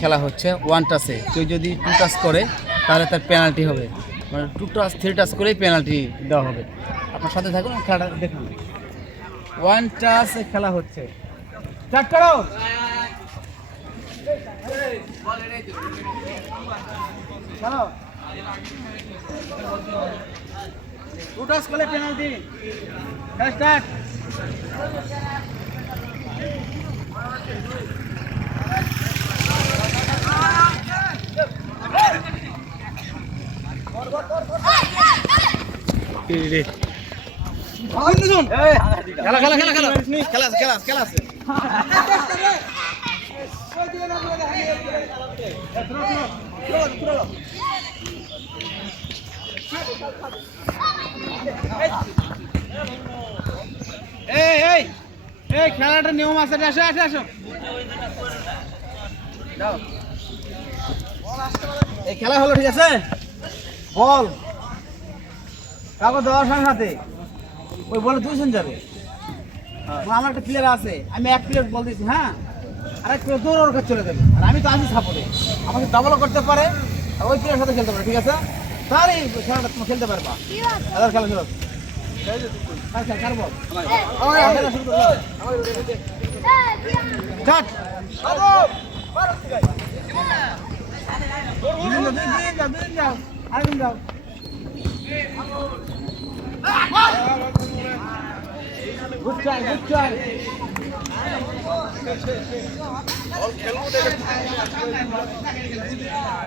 খেলা হচ্ছে ওয়ান টাচে কেউ যদি টু টাচ করে, তাহলে তার পেনাল্টি হবে। মানে টু টাচ থ্রি টাচ করেই পেনাল্টি দেওয়া হবে। আপনার সাথে থাকুন খেলাটা দেখুন। ওয়ান টাচে খেলা হচ্ছে। পেনাল্টি খেলা খেলা খেলা খেলা। খেলা খেলা খেলা এই এই এই খেলাটা নিয়ম আছে আসো আসো আসো। এই খেলা হলো ঠিক আছে? বল। কাগজ দেওয়ার সাথে সাথে। ওই বলে দুইজন যাবে। মানে আমার একটা প্লেয়ার আছে। আমি এক প্লেয়ার বল দিচ্ছি হ্যাঁ? আর এক প্লেয়ার দৌড় ওর কাছে চলে যাবে। আর আমি তো আছি সাপোর্টে আমাকে ডাবলও করতে পারে আর ওই প্লেয়ার সাথে খেলতে পারে ঠিক আছে? তাহলে খেলাটা তুমি খেলতে পারবা। এবার খেলা খেলো। খেল কার বল? আমার খেলা শুরু করো। স্টার্ট দুদিন যাও যাও দুদিন যাও। আরেকদিন যাও গুড ট্রাই গুড ট্রাই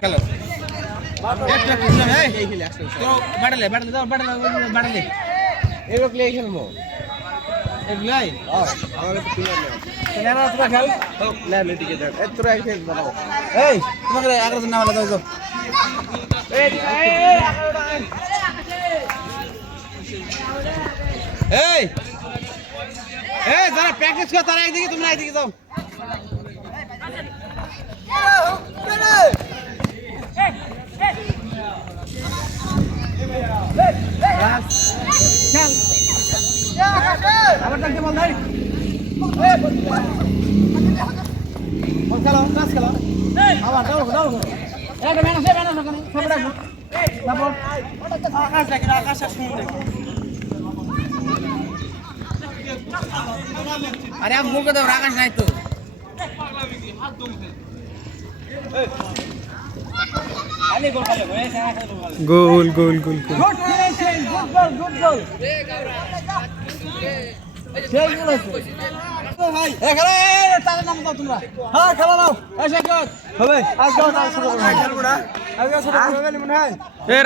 খেলো একটা খেললাম এই তো ব্যাটালে ব্যাটালে দাও ব্যাটালে ব্যাটালে এগুলো প্লে খেলব এগুলাই তোরা খেল। না এ তোরা খেল বানাও। এই তোমাকে এগারো জন নাম দাও দাও। এই এই যারা প্র্যাকটিস করে তারা একদিকে তোমরা একদিকে যাও আবার ডাকতে বল নাই বল খেলো ক্লাস খেলো আবার দাও দাও আরে আপ মুখে দাও আকাশ নাই তো। গোল গোল গোল গোল। খেলো হ্যাঁ খেলা নাও এসে হবে। আজ দাও না শুরু করো খেলব না। আজকে শুরু করবে মনে হয়। এ